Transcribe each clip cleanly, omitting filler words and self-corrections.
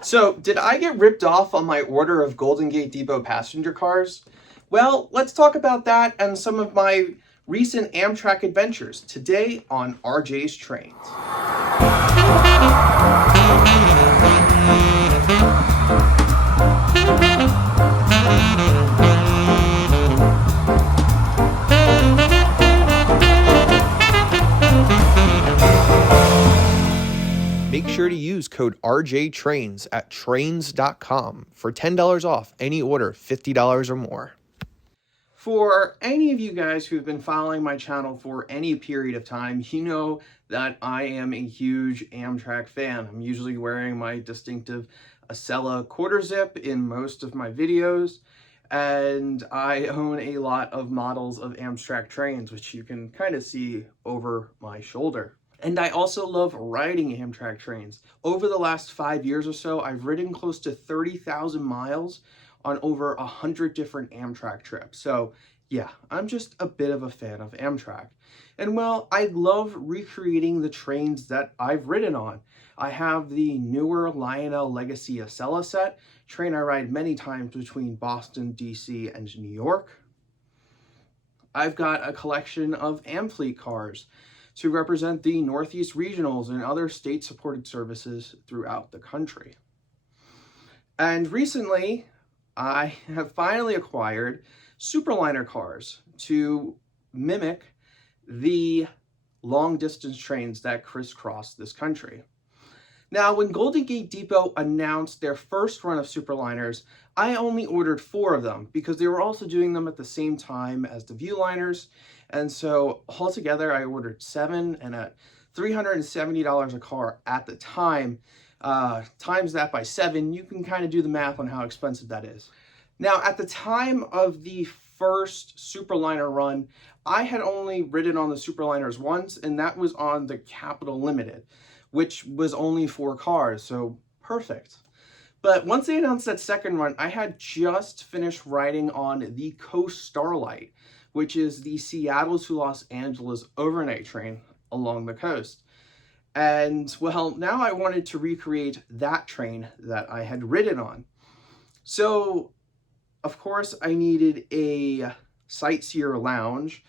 So, did I get ripped off on my order of Golden Gate Depot passenger cars? Well, let's talk about that and some of my recent Amtrak adventures today on RJ's Trains. Make sure to use code RJTRAINS at trains.com for $10 off any order $50 or more. For any of you guys who've been following my channel for any period of time, you know that I am a huge Amtrak fan. I'm usually wearing my distinctive Acela quarter zip in most of my videos, and I own a lot of models of Amtrak trains, which you can kind of see over my shoulder. And I also love riding Amtrak trains. Over the last 5 years or so, I've ridden close to 30,000 miles on over 100 different Amtrak trips. So yeah, I'm just a bit of a fan of Amtrak. And well, I love recreating the trains that I've ridden on. I have the newer Lionel Legacy Acela set, train I ride many times between Boston, DC, and New York. I've got a collection of Amfleet cars to represent the Northeast Regionals and other state-supported services throughout the country. And recently, I have finally acquired Superliner cars to mimic the long-distance trains that crisscross this country. Now, when Golden Gate Depot announced their first run of Superliners, I only ordered 4 of them because they were also doing them at the same time as the Viewliners. And so altogether, I ordered 7, and at $370 a car at the time, times that by 7, you can kind of do the math on how expensive that is. Now, at the time of the first Superliner run, I had only ridden on the Superliners once, and that was on the Capital Limited, which was only 4 cars, so perfect. But once they announced that second run, I had just finished riding on the Coast Starlight, which is the Seattle to Los Angeles overnight train along the coast. And well, now I wanted to recreate that train that I had ridden on. So, of course, I needed a Sightseer lounge,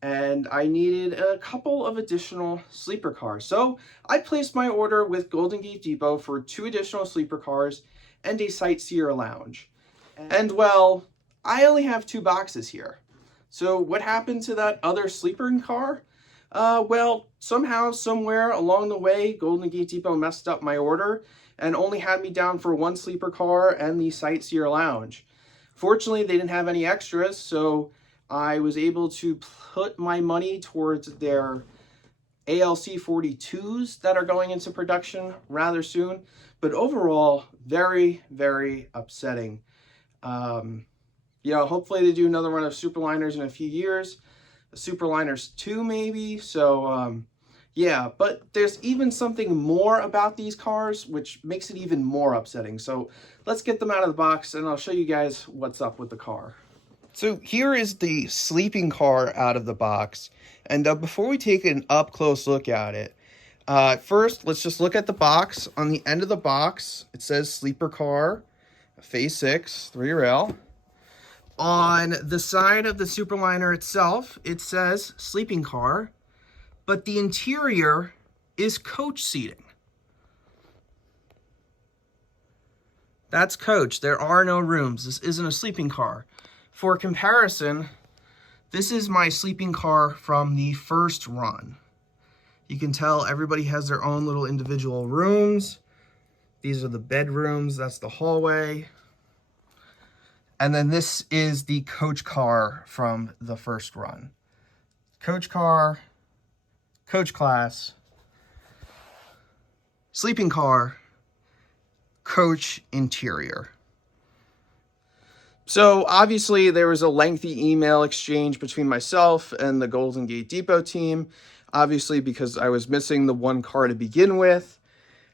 and I needed a couple of additional sleeper cars. So I placed my order with Golden Gate Depot for 2 additional sleeper cars and a Sightseer lounge. And well, I only have 2 boxes here. So what happened to that other sleeper car? Well, somehow, somewhere along the way, Golden Gate Depot messed up my order and only had me down for 1 sleeper car and the Sightseer lounge. Fortunately, they didn't have any extras, so I was able to put my money towards their ALC 42s that are going into production rather soon. But overall, very, very upsetting. Hopefully they do another run of Superliners in a few years. Superliners 2 maybe. So yeah, but there's even something more about these cars which makes it even more upsetting. So let's get them out of the box and I'll show you guys what's up with the car. So here is the sleeping car out of the box. And before we take an up-close look at it, first, let's just look at the box. On the end of the box, it says sleeper car, phase 6, 3 rail. On the side of the Superliner itself, it says sleeping car, but the interior is coach seating. That's coach. There are no rooms. This isn't a sleeping car. For comparison, this is my sleeping car from the first run. You can tell everybody has their own little individual rooms. These are the bedrooms. That's the hallway. And then this is the coach car from the first run. Coach car, coach class, sleeping car, coach interior. So obviously there was a lengthy email exchange between myself and the Golden Gate Depot team, obviously because I was missing the 1 car to begin with,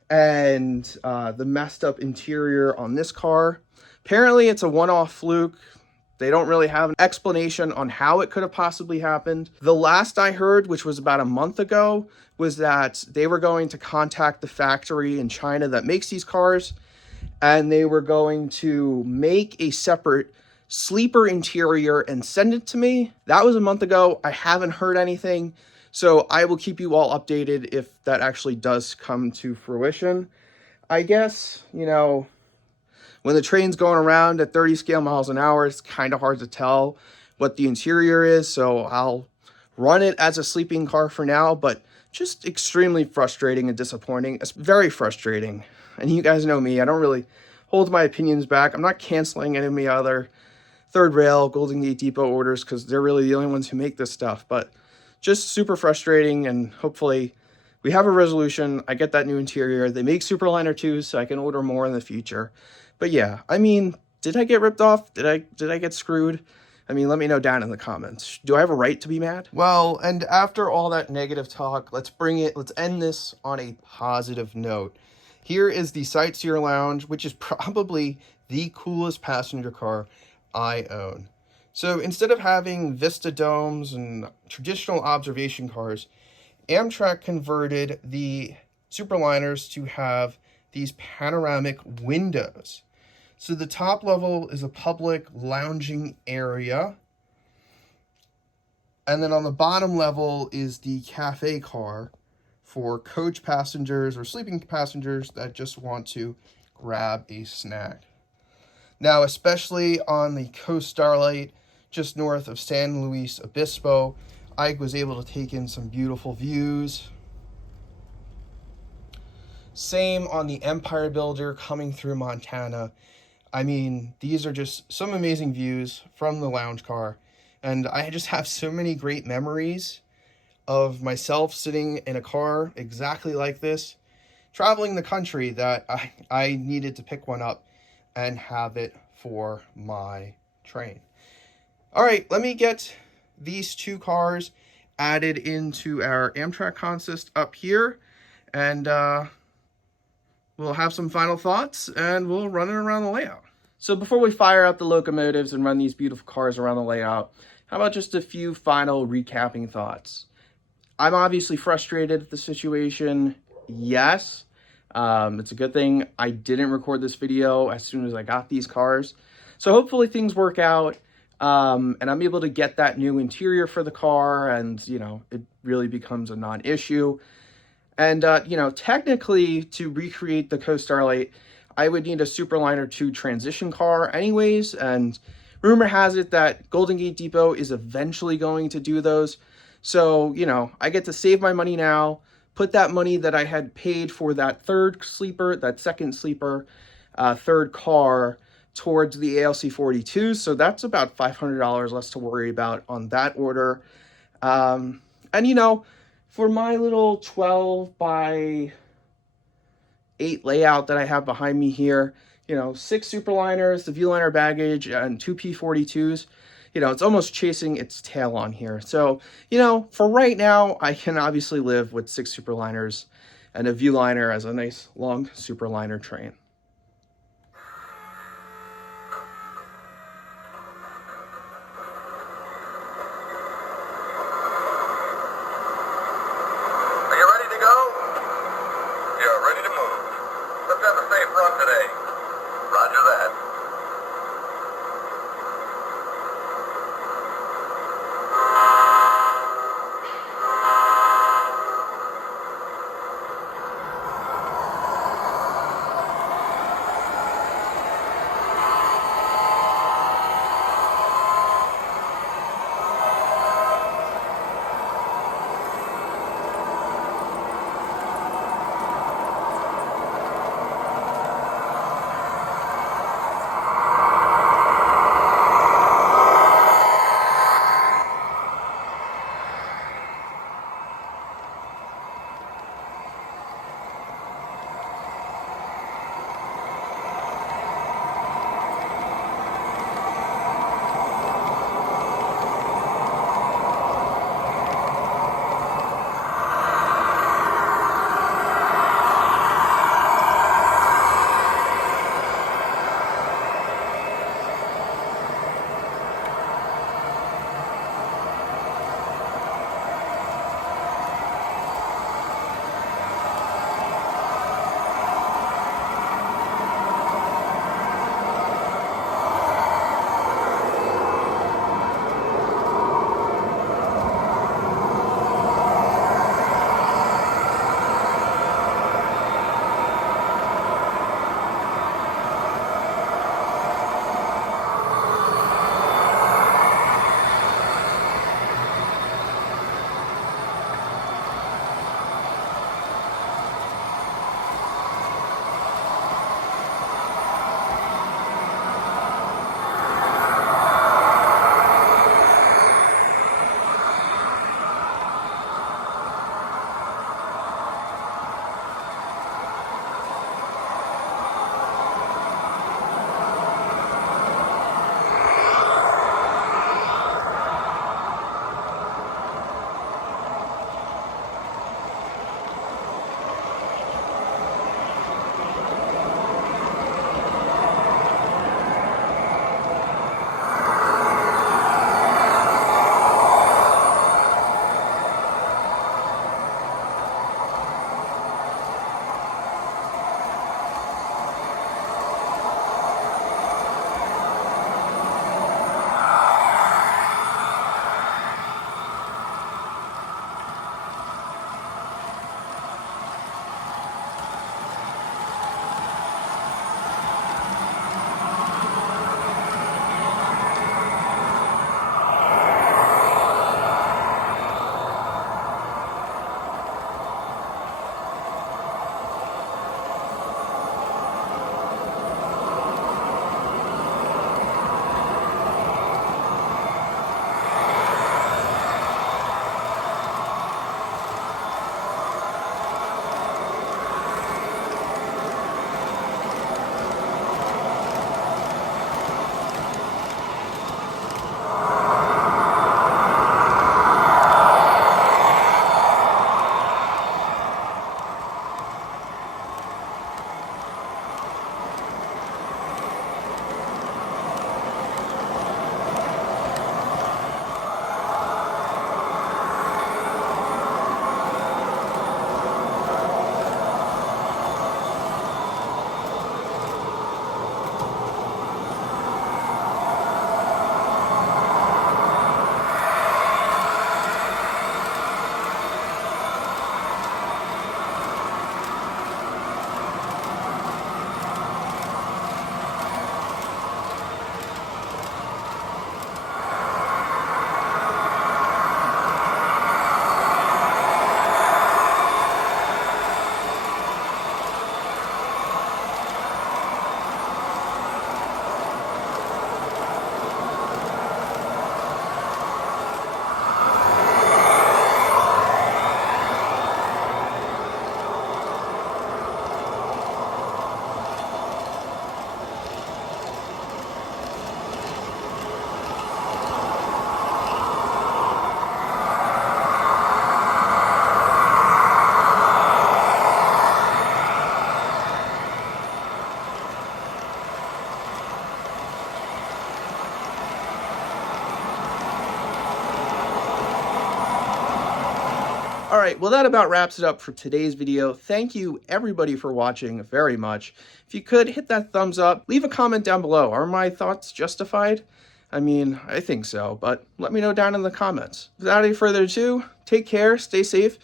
and the messed up interior on this car. Apparently it's a one-off fluke. They don't really have an explanation on how it could have possibly happened. The last I heard, which was about a month ago, was that they were going to contact the factory in China that makes these cars and they were going to make a separate sleeper interior and send it to me. That was a month ago. I haven't heard anything, so I will keep you all updated if that actually does come to fruition. I guess, you know, when the train's going around at 30 scale miles an hour, it's kind of hard to tell what the interior is, so I'll run it as a sleeping car for now, but just extremely frustrating and disappointing. It's very frustrating. And you guys know me, I don't really hold my opinions back. I'm not canceling any of my other Third Rail, Golden Gate Depot orders because they're really the only ones who make this stuff, but just super frustrating, and hopefully we have a resolution. I get that new interior. They make Superliner 2, so I can order more in the future. But yeah, I mean, did I get ripped off? Did I get screwed? I mean, let me know down in the comments. Do I have a right to be mad? Well, and after all that negative talk, let's end this on a positive note. Here is the Sightseer Lounge, which is probably the coolest passenger car I own. So instead of having Vista domes and traditional observation cars, Amtrak converted the Superliners to have these panoramic windows. So the top level is a public lounging area. And then on the bottom level is the cafe car for coach passengers or sleeping passengers that just want to grab a snack. Now, especially on the Coast Starlight, just north of San Luis Obispo, I was able to take in some beautiful views. Same on the Empire Builder coming through Montana. I mean, these are just some amazing views from the lounge car. And I just have so many great memories of myself sitting in a car exactly like this, traveling the country, that I needed to pick one up and have it for my train. All right, let me get these two cars added into our Amtrak consist up here, and we'll have some final thoughts, and we'll run it around the layout. So before we fire up the locomotives and run these beautiful cars around the layout, how about just a few final recapping thoughts? I'm obviously frustrated at the situation. Yes, it's a good thing I didn't record this video as soon as I got these cars. So hopefully things work out, and I'm able to get that new interior for the car, and, you know, it really becomes a non-issue. And, you know, technically, to recreate the Coast Starlight, I would need a Superliner 2 transition car anyways, and rumor has it that Golden Gate Depot is eventually going to do those. So, you know, I get to save my money now, put that money that I had paid for that second sleeper, third car towards the ALC 42. So that's about $500 less to worry about on that order. And, you know, for my little 12 by 8 layout that I have behind me here, you know, 6 Superliners, the Viewliner baggage, and 2 P42s, you know, it's almost chasing its tail on here. So, you know, for right now, I can obviously live with 6 Superliners and a Viewliner as a nice long Superliner train. All right, well, that about wraps it up for today's video. Thank you everybody for watching very much. If you could hit that thumbs up, leave a comment down below. Are my thoughts justified? I mean, I think so, but let me know down in the comments. Without any further ado, take care, stay safe,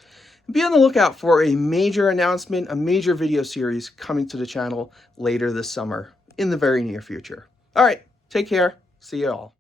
and be on the lookout for a major announcement, a major video series coming to the channel later this summer, in the very near future. All right, take care. See you all.